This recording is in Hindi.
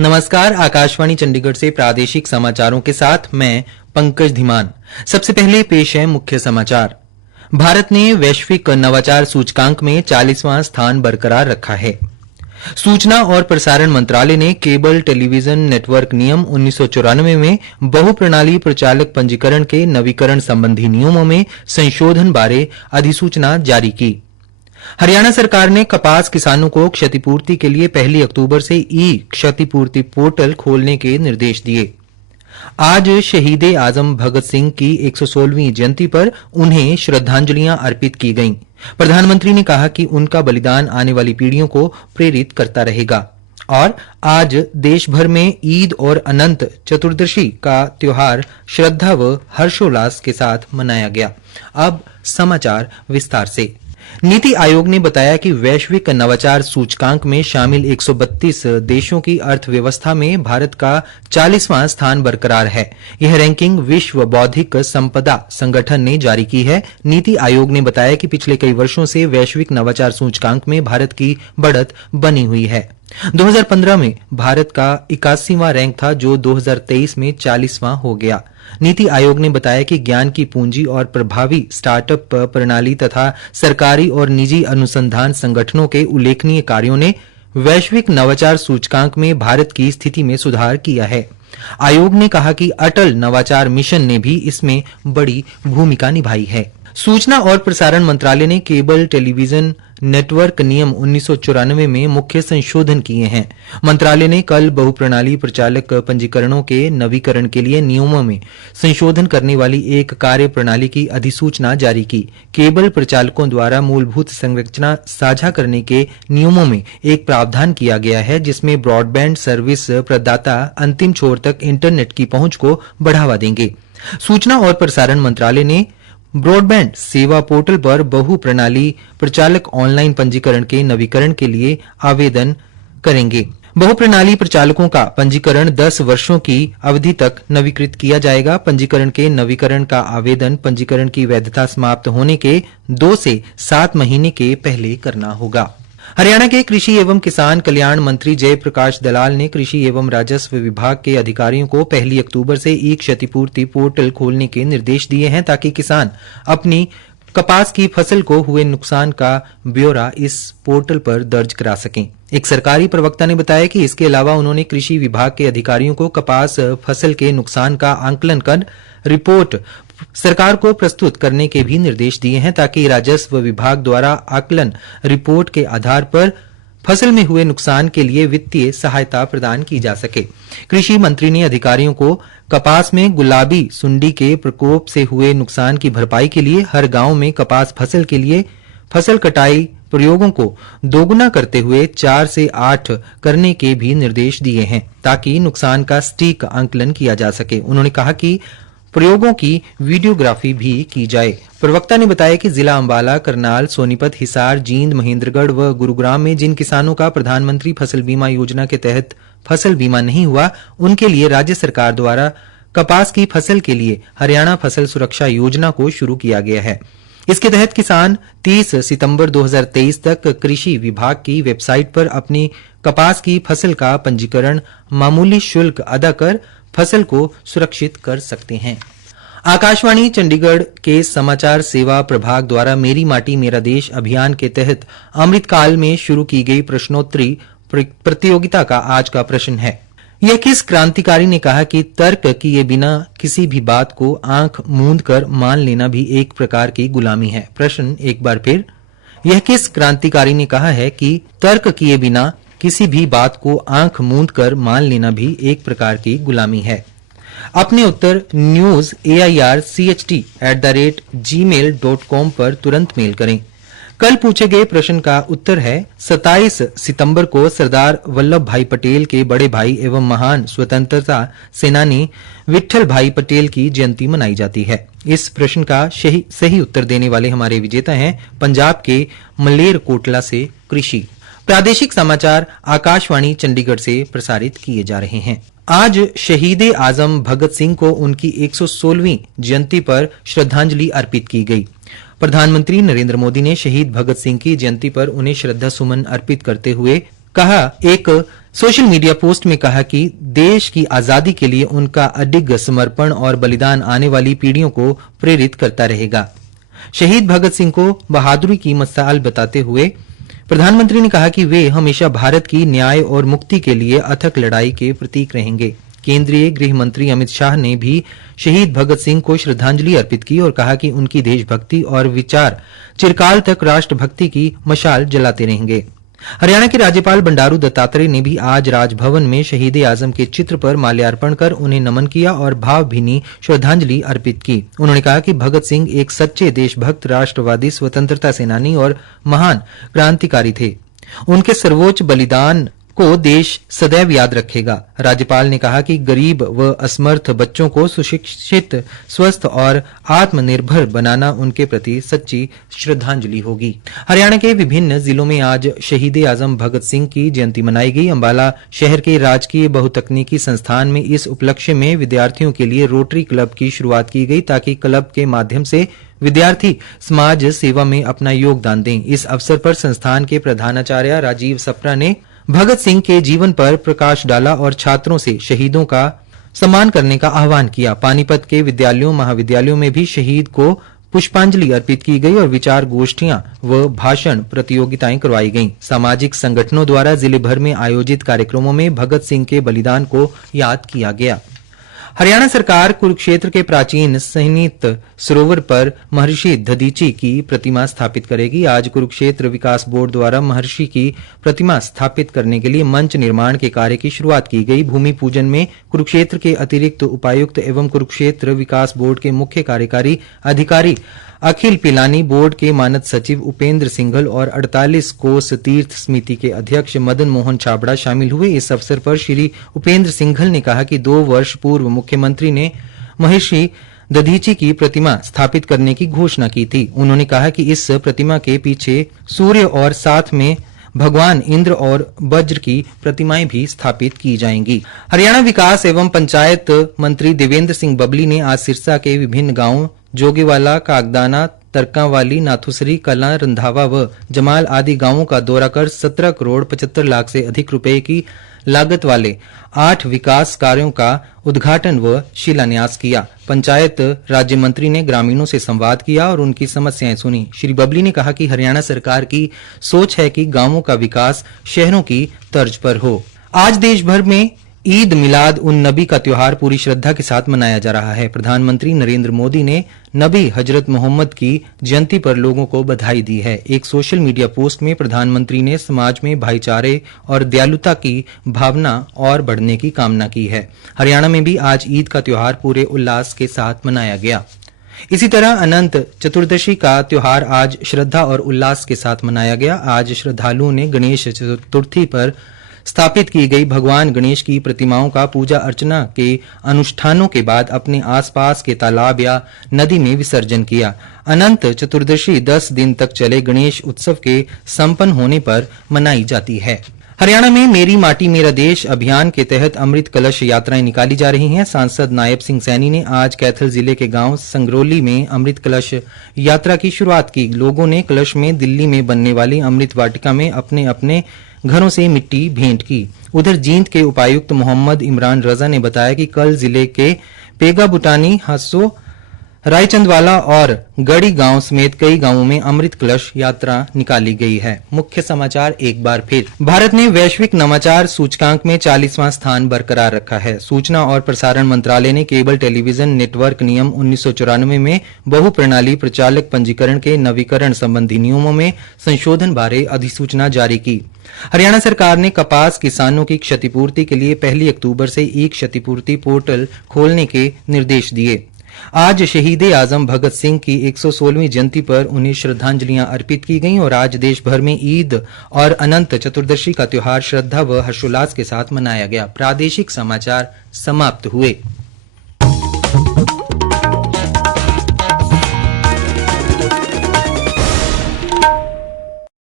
नमस्कार, आकाशवाणी चंडीगढ़ से प्रादेशिक समाचारों के साथ मैं पंकज धीमान। सबसे पहले पेश है मुख्य समाचार। भारत ने वैश्विक नवाचार सूचकांक में 40वां स्थान बरकरार रखा है। सूचना और प्रसारण मंत्रालय ने केबल टेलीविजन नेटवर्क नियम 1994 में बहुप्रणाली प्रचालक पंजीकरण के नवीकरण संबंधी नियमों में संशोधन बारे अधिसूचना जारी की। हरियाणा सरकार ने कपास किसानों को क्षतिपूर्ति के लिए 1 अक्टूबर से ई क्षतिपूर्ति पोर्टल खोलने के निर्देश दिए। आज शहीद आजम भगत सिंह की 116वीं जयंती पर उन्हें श्रद्धांजलियां अर्पित की गईं। प्रधानमंत्री ने कहा कि उनका बलिदान आने वाली पीढ़ियों को प्रेरित करता रहेगा। और आज देश भर में ईद और अनंत चतुर्दशी का त्योहार श्रद्धा व हर्षोल्लास के साथ मनाया गया। अब समाचार विस्तार से। नीति आयोग ने बताया कि वैश्विक नवाचार सूचकांक में शामिल 132 देशों की अर्थव्यवस्था में भारत का 40वां स्थान बरकरार है। यह रैंकिंग विश्व बौद्धिक संपदा संगठन ने जारी की है। नीति आयोग ने बताया कि पिछले कई वर्षों से वैश्विक नवाचार सूचकांक में भारत की बढ़त बनी हुई है। 2015 में भारत का 81वां रैंक था, जो 2023 में 40वां हो गया। नीति आयोग ने बताया कि ज्ञान की पूंजी और प्रभावी स्टार्टअप प्रणाली तथा सरकारी और निजी अनुसंधान संगठनों के उल्लेखनीय कार्यों ने वैश्विक नवाचार सूचकांक में भारत की स्थिति में सुधार किया है। आयोग ने कहा कि अटल नवाचार मिशन ने भी इसमें बड़ी भूमिका निभाई है। सूचना और प्रसारण मंत्रालय ने केबल टेलीविजन नेटवर्क नियम 1994 में मुख्य संशोधन किए हैं। मंत्रालय ने कल बहुप्रणाली प्रचालक पंजीकरणों के नवीकरण के लिए नियमों में संशोधन करने वाली एक कार्य प्रणाली की अधिसूचना जारी की। केबल प्रचालकों द्वारा मूलभूत संरचना साझा करने के नियमों में एक प्रावधान किया गया है, जिसमें ब्रॉडबैंड सर्विस प्रदाता अंतिम छोर तक इंटरनेट की पहुंच को बढ़ावा देंगे। सूचना और प्रसारण मंत्रालय ने ब्रॉडबैंड सेवा पोर्टल पर बहु प्रणाली प्रचालक ऑनलाइन पंजीकरण के नवीकरण के लिए आवेदन करेंगे। बहु प्रणाली प्रचालकों का पंजीकरण 10 वर्षों की अवधि तक नवीकृत किया जाएगा। पंजीकरण के नवीकरण का आवेदन पंजीकरण की वैधता समाप्त होने के 2 से 7 महीने के पहले करना होगा। हरियाणा के कृषि एवं किसान कल्याण मंत्री जयप्रकाश दलाल ने कृषि एवं राजस्व विभाग के अधिकारियों को 1 अक्टूबर से ई क्षतिपूर्ति पोर्टल खोलने के निर्देश दिए हैं, ताकि किसान अपनी कपास की फसल को हुए नुकसान का ब्यौरा इस पोर्टल पर दर्ज करा सकें। एक सरकारी प्रवक्ता ने बताया कि इसके अलावा उन्होंने कृषि विभाग के अधिकारियों को कपास फसल के नुकसान का आंकलन कर रिपोर्ट सरकार को प्रस्तुत करने के भी निर्देश दिए हैं, ताकि राजस्व विभाग द्वारा आकलन रिपोर्ट के आधार पर फसल में हुए नुकसान के लिए वित्तीय सहायता प्रदान की जा सके। कृषि मंत्री ने अधिकारियों को कपास में गुलाबी सुंडी के प्रकोप से हुए नुकसान की भरपाई के लिए हर गांव में कपास फसल के लिए फसल कटाई प्रयोगों को दोगुना करते हुए 4 से 8 करने के भी निर्देश दिए हैं, ताकि नुकसान का सटीक आंकलन किया जा सके। उन्होंने कहा कि प्रयोगों की वीडियोग्राफी भी की जाए। प्रवक्ता ने बताया कि जिला अंबाला, करनाल, सोनीपत, हिसार, जींद, महेंद्रगढ़ व गुरुग्राम में जिन किसानों का प्रधानमंत्री फसल बीमा योजना के तहत फसल बीमा नहीं हुआ, उनके लिए राज्य सरकार द्वारा कपास की फसल के लिए हरियाणा फसल सुरक्षा योजना को शुरू किया गया है। इसके तहत किसान 30 सितंबर 2023 तक कृषि विभाग की वेबसाइट पर अपनी कपास की फसल का पंजीकरण मामूली शुल्क अदा कर फसल को सुरक्षित कर सकते हैं। आकाशवाणी चंडीगढ़ के समाचार सेवा प्रभाग द्वारा मेरी माटी मेरा देश अभियान के तहत अमृतकाल में शुरू की गई प्रश्नोत्तरी प्रतियोगिता का आज का प्रश्न है, यह किस क्रांतिकारी ने कहा कि तर्क किए बिना किसी भी बात को आंख मूंद कर मान लेना भी एक प्रकार की गुलामी है। प्रश्न एक बार फिर, यह किस क्रांतिकारी ने कहा है कि तर्क किए बिना किसी भी बात को आंख मूंद कर मान लेना भी एक प्रकार की गुलामी है। अपने उत्तर newsaircht@gmail.com पर तुरंत मेल करें। कल पूछे गए प्रश्न का उत्तर है, 27 सितंबर को सरदार वल्लभ भाई पटेल के बड़े भाई एवं महान स्वतंत्रता सेनानी विठल भाई पटेल की जयंती मनाई जाती है। इस प्रश्न का सही उत्तर देने वाले हमारे विजेता हैं पंजाब के मलेरकोटला से कृषि। प्रादेशिक समाचार आकाशवाणी चंडीगढ़ से प्रसारित किए जा रहे हैं। आज शहीद आजम भगत सिंह को उनकी 116वीं जयंती पर श्रद्धांजलि अर्पित की गई। प्रधानमंत्री नरेंद्र मोदी ने शहीद भगत सिंह की जयंती पर उन्हें श्रद्धा सुमन अर्पित करते हुए कहा, एक सोशल मीडिया पोस्ट में कहा कि देश की आजादी के लिए उनका अडिग समर्पण और बलिदान आने वाली पीढ़ियों को प्रेरित करता रहेगा। शहीद भगत सिंह को बहादुरी की मिसाल बताते हुए प्रधानमंत्री ने कहा कि वे हमेशा भारत की न्याय और मुक्ति के लिए अथक लड़ाई के प्रतीक रहेंगे। केंद्रीय गृह मंत्री अमित शाह ने भी शहीद भगत सिंह को श्रद्धांजलि अर्पित की और कहा कि उनकी देशभक्ति और विचार चिरकाल तक राष्ट्रभक्ति की मशाल जलाते रहेंगे। हरियाणा के राज्यपाल बंडारू दत्तात्रेय ने भी आज राजभवन में शहीद आजम के चित्र पर माल्यार्पण कर उन्हें नमन किया और भावभीनी श्रद्धांजलि अर्पित की। उन्होंने कहा कि भगत सिंह एक सच्चे देशभक्त, राष्ट्रवादी, स्वतंत्रता सेनानी और महान क्रांतिकारी थे। उनके सर्वोच्च बलिदान को देश सदैव याद रखेगा। राज्यपाल ने कहा कि गरीब व असमर्थ बच्चों को सुशिक्षित, स्वस्थ और आत्मनिर्भर बनाना उनके प्रति सच्ची श्रद्धांजलि होगी। हरियाणा के विभिन्न जिलों में आज शहीद आजम भगत सिंह की जयंती मनाई गई। अंबाला शहर के राजकीय बहुतकनीकी संस्थान में इस उपलक्ष्य में विद्यार्थियों के लिए रोटरी क्लब की शुरुआत की गई ताकि क्लब के माध्यम से विद्यार्थी समाज सेवा में अपना योगदान दें। इस अवसर पर संस्थान के प्रधानाचार्य राजीव सप्रा ने भगत सिंह के जीवन पर प्रकाश डाला और छात्रों से शहीदों का सम्मान करने का आह्वान किया। पानीपत के विद्यालयों, महाविद्यालयों में भी शहीद को पुष्पांजलि अर्पित की गई और विचार गोष्ठियां व भाषण प्रतियोगिताएं करवाई गईं। सामाजिक संगठनों द्वारा जिले भर में आयोजित कार्यक्रमों में भगत सिंह के बलिदान को याद किया गया। हरियाणा सरकार कुरुक्षेत्र के प्राचीन सैनित सरोवर पर महर्षि दधीची की प्रतिमा स्थापित करेगी। आज कुरुक्षेत्र विकास बोर्ड द्वारा महर्षि की प्रतिमा स्थापित करने के लिए मंच निर्माण के कार्य की शुरुआत की गई। भूमि पूजन में कुरुक्षेत्र के अतिरिक्त उपायुक्त एवं कुरुक्षेत्र विकास बोर्ड के मुख्य कार्यकारी अधिकारी अखिल पिलानी, बोर्ड के मानद सचिव उपेंद्र सिंघल और 48 कोस तीर्थ समिति के अध्यक्ष मदन मोहन छाबड़ा शामिल हुए। इस अवसर पर श्री उपेंद्र सिंघल ने कहा कि 2 वर्ष पूर्व मुख्यमंत्री ने महर्षि दधीची की प्रतिमा स्थापित करने की घोषणा की थी। उन्होंने कहा कि इस प्रतिमा के पीछे सूर्य और साथ में भगवान इंद्र और वज्र की प्रतिमाएं भी स्थापित की जाएंगी। हरियाणा विकास एवं पंचायत मंत्री देवेंद्र सिंह बबली ने आज सिरसा के विभिन्न गांवों जोगीवाला, कागदाना, तरकावाली, नाथुसरी, कलां, रंधावा व जमाल आदि गांवों का दौरा कर 17 करोड़ 75 लाख से अधिक रुपए की लागत वाले 8 विकास कार्यों का उद्घाटन व शिलान्यास किया। पंचायत राज्य मंत्री ने ग्रामीणों से संवाद किया और उनकी समस्याएं सुनी। श्री बबली ने कहा कि हरियाणा सरकार की सोच है कि गांवों का विकास शहरों की तर्ज पर हो। आज देश भर में ईद मिलाद उन नबी का त्योहार पूरी श्रद्धा के साथ मनाया जा रहा है। प्रधानमंत्री नरेंद्र मोदी ने नबी हजरत मोहम्मद की जयंती पर लोगों को बधाई दी है। एक सोशल मीडिया पोस्ट में प्रधानमंत्री ने समाज में भाईचारे और दयालुता की भावना और बढ़ने की कामना की है। हरियाणा में भी आज ईद का त्योहार पूरे उल्लास के साथ मनाया गया। इसी तरह अनंत चतुर्दशी का त्योहार आज श्रद्धा और उल्लास के साथ मनाया गया। आज श्रद्धालुओं ने गणेश चतुर्थी पर स्थापित की गई भगवान गणेश की प्रतिमाओं का पूजा अर्चना के अनुष्ठानों के बाद अपने आसपास के तालाब या नदी में विसर्जन किया। अनंत चतुर्दशी 10 दिन तक चले गणेश उत्सव के संपन्न होने पर मनाई जाती है। हरियाणा में मेरी माटी मेरा देश अभियान के तहत अमृत कलश यात्राएं निकाली जा रही हैं। सांसद नायब सिंह सैनी ने आज कैथल जिले के गांव संगरोली में अमृत कलश यात्रा की शुरुआत की। लोगों ने कलश में दिल्ली में बनने वाली अमृत वाटिका में अपने अपने घरों से मिट्टी भेंट की। उधर जींद के उपायुक्त मोहम्मद इमरान रजा ने बताया कि कल जिले के पेगा बुटानी, हस्सो, रायचंदवाला और गढ़ी गांव समेत कई गांवों में अमृत कलश यात्रा निकाली गई है। मुख्य समाचार एक बार फिर। भारत ने वैश्विक नवाचार सूचकांक में 40वां स्थान बरकरार रखा है। सूचना और प्रसारण मंत्रालय ने केबल टेलीविजन नेटवर्क नियम 1994 में बहुप्रणाली प्रचालक पंजीकरण के नवीकरण संबंधी नियमों में संशोधन बारे अधिसूचना जारी की। हरियाणा सरकार ने कपास किसानों की क्षतिपूर्ति के लिए 1 अक्टूबर से ई क्षतिपूर्ति पोर्टल खोलने के निर्देश दिए। आज शहीद आजम भगत सिंह की 116वीं जयंती पर उन्हें श्रद्धांजलियां अर्पित की गईं और आज देश भर में ईद और अनंत चतुर्दशी का त्योहार श्रद्धा व हर्षोल्लास के साथ मनाया गया। प्रादेशिक समाचार समाप्त हुए।